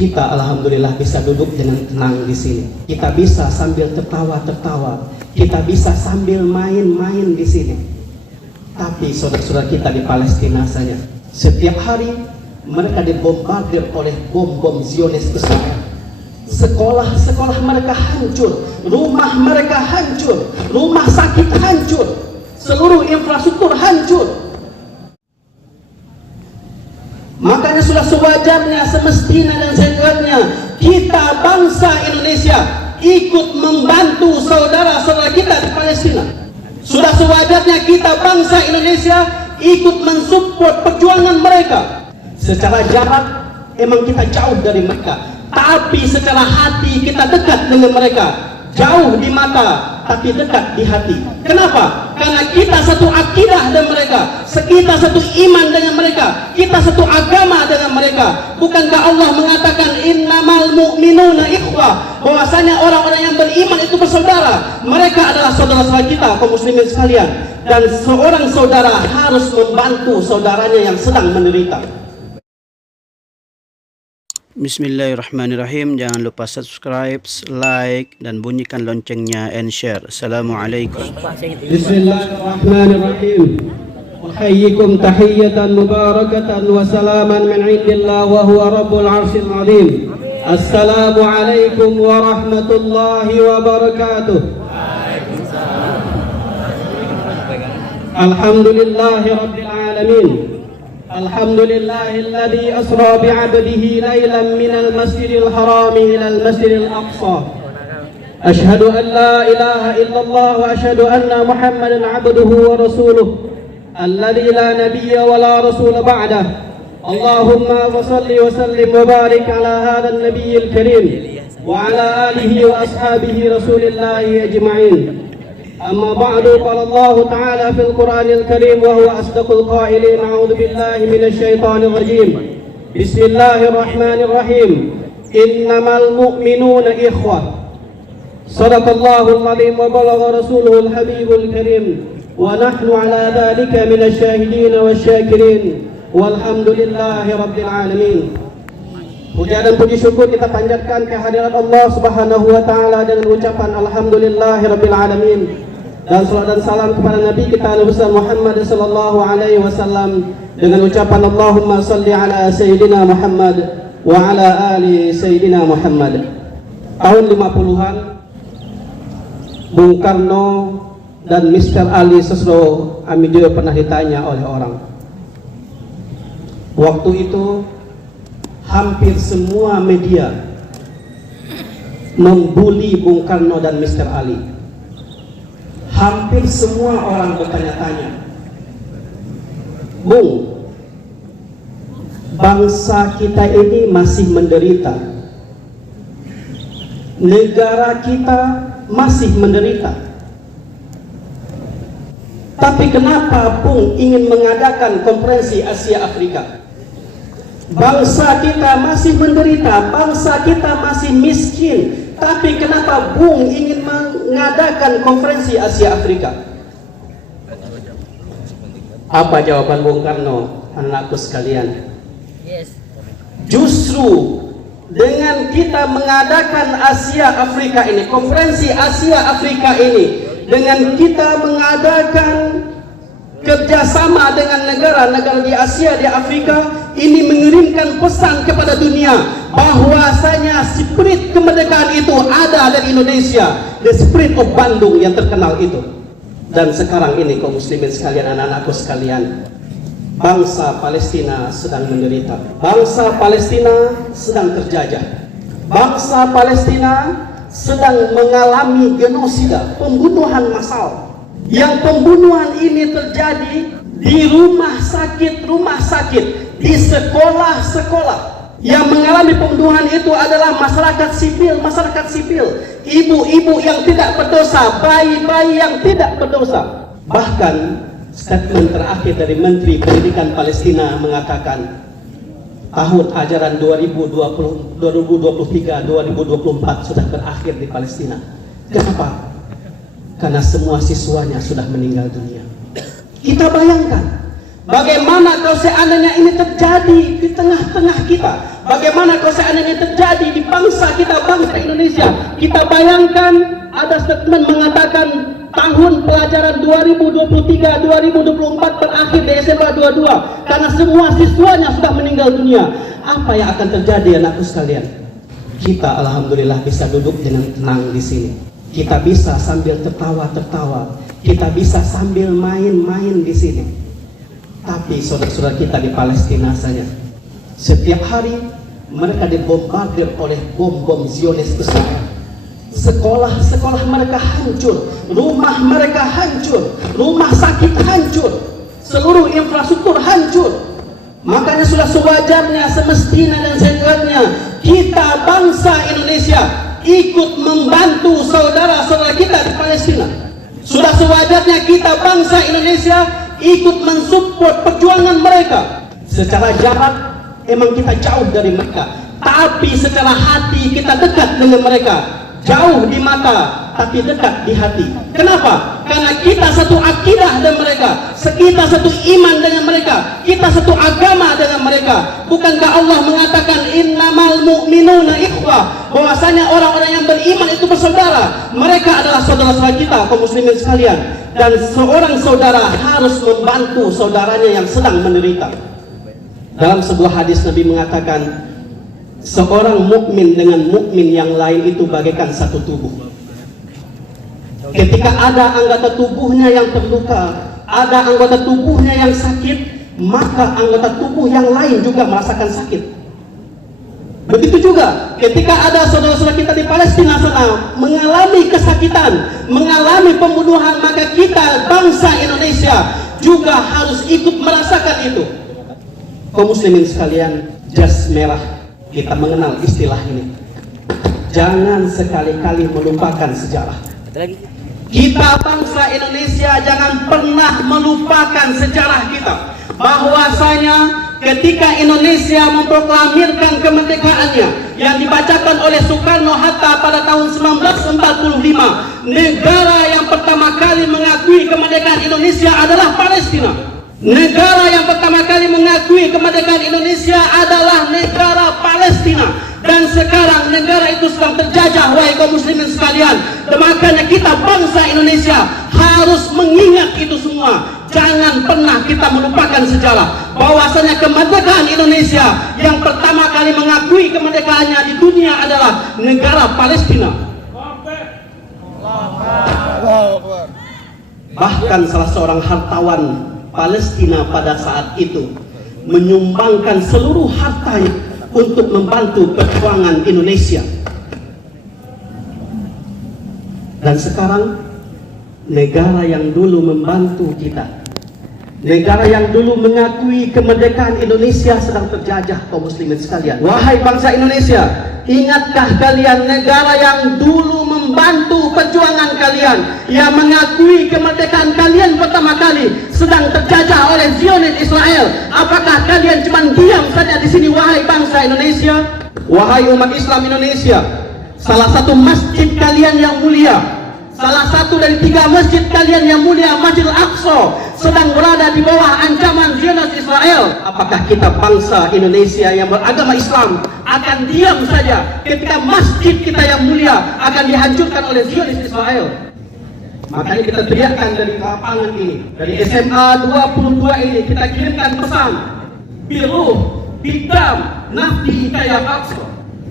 Kita alhamdulillah bisa duduk dengan tenang di sini. Kita bisa sambil tertawa-tertawa. Kita bisa sambil main-main di sini. Tapi saudara-saudara kita di Palestina saja, setiap hari mereka dibombardir oleh bom-bom Zionis Israel. Sekolah-sekolah mereka hancur, rumah mereka hancur, rumah sakit hancur, seluruh infrastruktur hancur. Makanya sudah sewajarnya, semestinya dan sewajarnya kita bangsa Indonesia ikut membantu saudara-saudara kita di Palestina. Sudah sewajarnya kita bangsa Indonesia ikut mensupport perjuangan mereka. Secara jarak emang kita jauh dari mereka, tapi secara hati kita dekat dengan mereka. Jauh di mata, tapi dekat di hati. Kenapa? Karena kita satu akidah dengan mereka, kita satu iman dengan mereka, kita satu agama dengan mereka. Bukankah Allah mengatakan innamal mu'minuna ikhwah, bahwasanya orang-orang yang beriman itu bersaudara. Mereka adalah saudara-saudara kita, kaum muslimin sekalian. Dan seorang saudara harus membantu saudaranya yang sedang menderita. Bismillahirrahmanirrahim. Jangan lupa subscribe, like, dan bunyikan loncengnya and share. Assalamualaikum. Bismillahirrahmanirrahim. Uhayyikum tahiyyatan mubarakatan wa salaman min indillah wa huwa rabbul arsyil azim. Assalamualaikum warahmatullahi wabarakatuh. Alhamdulillahi rabbil alamin. الحمد لله الذي أسرى بعبده ليلا من المسجد الحرام إلى المسجد الأقصى أشهد أن لا إله إلا الله وأشهد أن محمدا عبده ورسوله الذي لا نبي ولا رسول بعده اللهم صل وسلم وبارك على هذا النبي الكريم وعلى آله وأصحابه رسول الله أجمعين. أما بعد قال الله تعالى في القرآن الكريم وهو أصدق القائلين أعوذ بالله من الشيطان الرجيم بسم الله الرحمن الرحيم إنما المؤمنون إخوة صدق الله العظيم وبلغ رسوله الحبيب الكريم ونحن على ذلك من الشاهدين والشاكرين والحمد لله رب العالمين. Puja dan puji syukur kita panjatkan kehadirat Allah Subhanahu wa taala dengan ucapan alhamdulillahirabbil alamin. Dan salat dan salam kepada Nabi kita Nabi Muhammad sallallahu alaihi wasallam dengan ucapan Allahumma salli ala sayyidina Muhammad wa ala ali sayyidina Muhammad. Tahun 50-an Bung Karno dan Mr. Ali Sosro Amidio pernah ditanya oleh orang. Waktu itu hampir semua media membuli Bung Karno dan Mr. Ali. Hampir semua orang bertanya-tanya, Bung, bangsa kita ini masih menderita, negara kita masih menderita, tapi kenapa Bung ingin mengadakan konferensi Asia Afrika? Bangsa kita masih menderita, bangsa kita masih miskin, tapi kenapa Bung ingin mengadakan konferensi Asia Afrika? Apa jawaban Bung Karno, anakku sekalian? Justru dengan kita mengadakan Asia Afrika ini, konferensi Asia Afrika ini, dengan kita mengadakan kerjasama dengan negara-negara di Asia, di Afrika, ini mengirimkan pesan kepada dunia bahwasanya spirit kemerdekaan itu ada dari Indonesia, the spirit of Bandung yang terkenal itu. Dan sekarang ini kaum muslimin sekalian, anak-anakku sekalian, bangsa Palestina sedang menderita, bangsa Palestina sedang terjajah, bangsa Palestina sedang mengalami genosida, pembunuhan massal. Yang pembunuhan ini terjadi di rumah sakit, di sekolah-sekolah. Yang mengalami pembunuhan itu adalah masyarakat sipil, ibu-ibu yang tidak berdosa, bayi-bayi yang tidak berdosa. Bahkan statement terakhir dari Menteri Pendidikan Palestina mengatakan tahun ajaran 2023-2024 sudah berakhir di Palestina. Kenapa? Karena semua siswanya sudah meninggal dunia. Kita bayangkan bagaimana kalau seandainya ini terjadi di tengah-tengah kita, Bagaimana kalau seandainya terjadi di bangsa kita, bangsa Indonesia? Kita bayangkan ada statement mengatakan tahun pelajaran 2023-2024 berakhir di SMA 22 karena semua siswanya sudah meninggal dunia. Apa yang akan terjadi anakku sekalian? Kita alhamdulillah bisa duduk dengan tenang di sini. Kita bisa sambil tertawa-tertawa. Kita bisa sambil main-main di sini. Tapi saudara-saudara kita di Palestina saja, setiap hari mereka dibombardir oleh bom-bom Zionis Israel. Sekolah-sekolah mereka hancur, rumah mereka hancur, rumah sakit hancur, seluruh infrastruktur hancur. Makanya sudah sewajarnya, semestinya dan sewajarnya kita bangsa Indonesia ikut membantu saudara-saudara kita di Palestina. Sudah sewajarnya kita bangsa Indonesia ikut mensupport perjuangan mereka. Secara jarak emang kita jauh dari mereka, tapi secara hati kita dekat dengan mereka. Jauh di mata, tapi dekat di hati. Kenapa? Karena kita satu akidah dengan mereka, kita satu iman dengan mereka, kita satu agama dengan mereka. Bukankah Allah mengatakan innamal mu'minuna ikhwah, bahwasanya orang-orang yang beriman itu bersaudara. Mereka adalah saudara-saudara kita, kaum muslimin sekalian. Dan seorang saudara harus membantu saudaranya yang sedang menderita. Dalam sebuah hadis Nabi mengatakan, seorang mukmin dengan mukmin yang lain itu bagaikan satu tubuh. Ketika ada anggota tubuhnya yang terluka, ada anggota tubuhnya yang sakit, maka anggota tubuh yang lain juga merasakan sakit. Begitu juga ketika ada saudara-saudara kita di Palestina sana mengalami kesakitan, mengalami pembunuhan, maka kita bangsa Indonesia juga harus ikut merasakan itu. Kaum muslimin sekalian, jas merah, kita mengenal istilah ini. Jangan sekali-kali melupakan sejarah. Kita bangsa Indonesia jangan pernah melupakan sejarah kita. Bahwasanya ketika Indonesia memproklamirkan kemerdekaannya yang dibacakan oleh Soekarno-Hatta pada tahun 1945, negara yang pertama kali mengakui kemerdekaan Indonesia adalah Palestina. Negara yang pertama kali mengakui kemerdekaan Indonesia adalah negara Palestina. Dan sekarang negara itu sedang terjajah, wahai kaum muslimin sekalian. Dan makanya kita bangsa Indonesia harus mengingat itu semua. Jangan pernah kita melupakan sejarah. Bahwasanya kemerdekaan Indonesia yang pertama kali mengakui kemerdekaannya di dunia adalah negara Palestina. Bahkan salah seorang hartawan Palestina pada saat itu menyumbangkan seluruh hartanya untuk membantu perjuangan Indonesia. Dan sekarang negara yang dulu membantu kita, negara yang dulu mengakui kemerdekaan Indonesia sedang terjajah, kaum muslimin sekalian. Wahai bangsa Indonesia, ingatkah kalian negara yang dulu membantu perjuangan kalian, yang mengakui kemerdekaan kalian pertama kali sedang terjajah oleh Zionis Israel? Apakah kalian cuma diam saja di sini, wahai bangsa Indonesia? Wahai umat Islam Indonesia, salah satu masjid kalian yang mulia, salah satu dari 3 masjid kalian yang mulia, Masjidil Aqsa, sedang berada di bawah ancaman Zionis Israel. Apakah kita bangsa Indonesia yang beragama Islam akan diam saja ketika masjid kita yang mulia akan dihancurkan oleh Zionis Israel? Makanya kita teriakkan dari lapangan ini, dari SMA 22 ini, kita kirimkan pesan, biruh, bidam, nafdi, kaya Aqsa.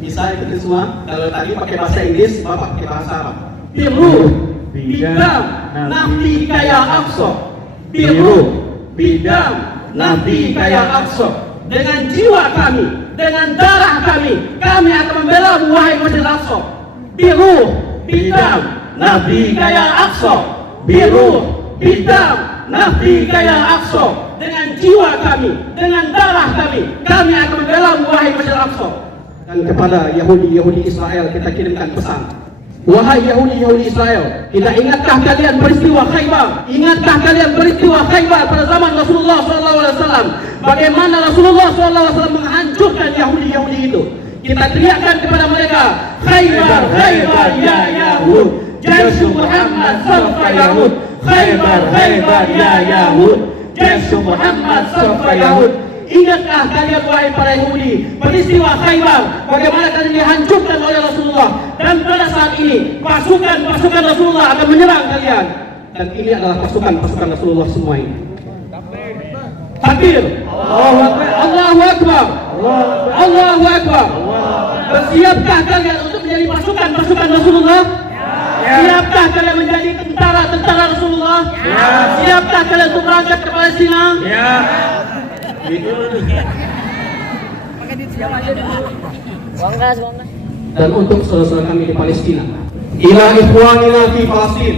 Bisa ikutin semua. Kalau tadi pakai bahasa Inggris, bapak pakai bahasa Arab. Biruh, bidam, nafdi, kaya Aqsa. Biruh, bidam, nafdi, kaya Aqsa. Dengan jiwa kami, dengan darah kami akan membela wahai Masjidil Aqsa. Biruh, bidam, nafdi, kaya Aqsa. Biruh, bidam, nafdi, kaya Aqsa. Dengan jiwa kami, dengan darah kami akan membela wahai Masjidil Aqsa. Dan kepada Yahudi Israel kita kirimkan pesan, wahai Yahudi Israel, kita ingatkah kalian peristiwa Khaybar? Ingatkah kalian peristiwa Khaybar pada zaman Rasulullah SAW? Bagaimana Rasulullah SAW menghancurkan Yahudi itu? Kita teriakkan kepada mereka, Khaybar, Khaybar, ya Yahud, Jaish Muhammad sawfa yahud. Khaybar, Khaybar, ya Yahud, Jaish Muhammad sawfa yahud. Ingatkah kalian wahai para Yahudi peristiwa Khaybar, bagaimana kalian dihancurkan oleh Rasulullah, dan pada saat ini pasukan Rasulullah akan menyerang kalian, dan ini adalah pasukan Rasulullah semua ini. Takbir, Allahu Akbar, Allahu Akbar, Allahu Akbar. Bersiapkah kalian untuk menjadi pasukan Rasulullah? Siapkah kalian menjadi tentara Rasulullah? Siapkah kalian untuk berangkat ke Palestina? Dan untuk saudara-saudara kami di Palestina, ila ikhwanina fi Palestin,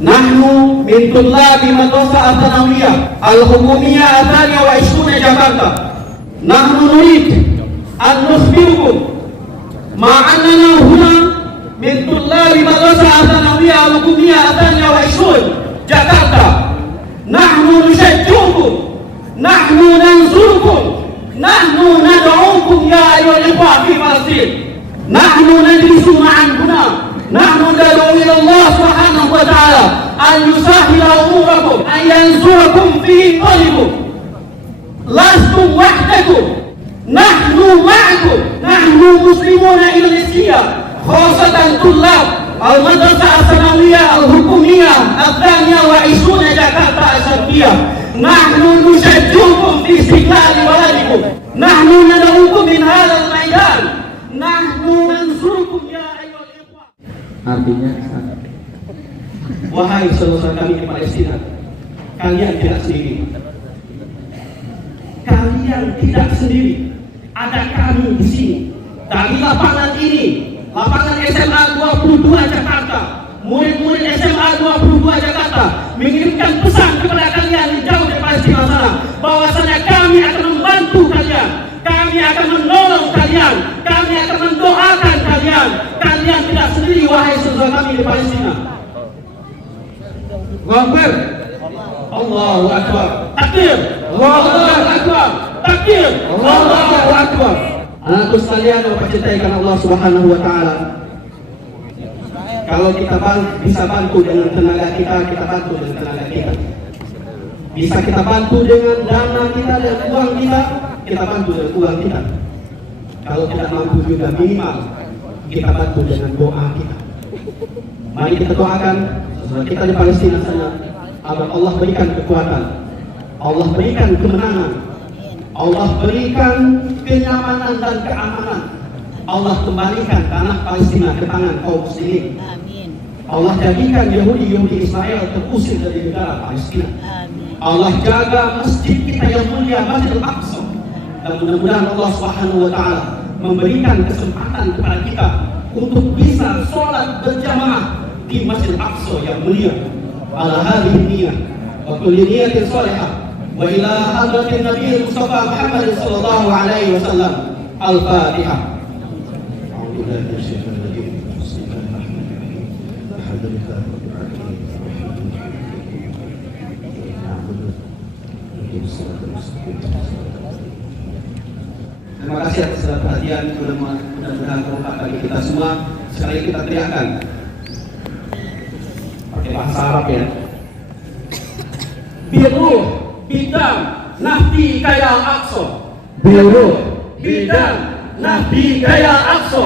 nahnu min tullabi madrasah al-thanawiyah al-hukumiyah al-thaniya wa 20 Jakarta. Nahnu nurid an nukhbirukum ma annana huna min tullabi madrasah al-thanawiyah al-hukumiyah al-thaniya wa 20 Jakarta. Nahnu nushajjukum, nahnu nansurukum, nahnu nad'ukum ya ayyuhal ikhwah fi Palestin. Nahnu najlisu ma'an huna, nahnu nad'u ila Allah subhanahu wa ta'ala an yusahhila umurakum, an yansurakum fi qalikum. Lastum wahdakum, nahnu ma'akum, nahnu muslimuna Indonesia, khasatan tullab al-madrasah al-thanawiyah al-hukumiyah al-thaniyah wa 20 Jakarta al-Syarqiyah. Nahnu nushajjukum fi istiqlal baladikum, nahnu nad'ukum min hadzal maidan, nahnu nansurukum ya ayyuhal ikhwah. Artinya, wahai saudara kami di Palestina, kalian tidak sendiri. Kalian tidak sendiri. Ada kami di sini. Dari lapangan ini, lapangan SMA 22 Jakarta, murid-murid SMA 22 Jakarta mengirimkan pesan kepada kalian di jauh dari Palestina sana, bahwasanya kami akan membantu kalian, kami akan menolong kalian, kami akan mendoakan kalian. Kalian tidak sendiri wahai saudara kami di Palestina. Akbar, Allahu Akbar, takbir, Allahu Akbar, takbir, Allahu Akbar. Anakku sekalian yang dicintai karena Allah Subhanahu wa taala, kalau kita bisa bantu dengan tenaga kita, kita bantu dengan tenaga kita. Bisa kita bantu dengan dana kita dan uang kita bantu dengan uang kita. Kalau tidak mampu juga minimal kita bantu dengan doa kita. Mari kita doakan saudara kita di Palestina sana, agar Allah berikan kekuatan, Allah berikan kemenangan, Allah berikan kenyamanan dan keamanan. Allah kembalikan tanah Palestina ke tangan kaum muslimin. Allah jadikan Yahudi Israel terusir dari negara Palestina. Allah jaga masjid kita yang mulia, Masjid Al-Aqsa. Dan mudah-mudahan Allah Subhanahu wa taala memberikan kesempatan kepada kita untuk bisa sholat berjamaah di Masjid Al-Aqsa yang mulia. Ala hadhihi niyyah wa kulli niyyatin salihah wa ila hadratin Nabi Mustafa Muhammad sallallahu alaihi wasallam. Al-Fatihah. Terima kasih atas perhatian, mudah-mudahan bermanfaat bagi kita semua. Sekali kita teriakkan pakai bahasa Arab ya. Biruh bidang nahdi kaya Al-Aqsa. Biruh bidang nahdi kaya Al-Aqsa.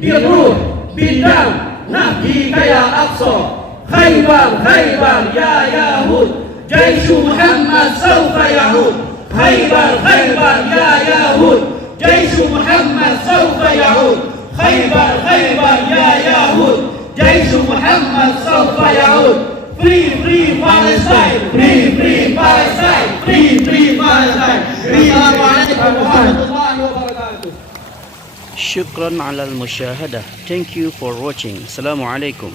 Biruh bidang nahdi kaya Al-Aqsa. Khaybar Khaybar ya Yahud, Jaishu Muhammad sawfa yahud. Khaybar Khaybar ya Yahud, Jaishu Muhammad sawfa yahud. Khaybar Khaybar ya Yahud, Jaishu Muhammad sawfa yahud. Free Palestine, free Palestine, free Palestine. Assalamualaikum warahmatullahi wabarakatuh. Syukran ala al-musyahadah. Thank you for watching. Assalamualaikum.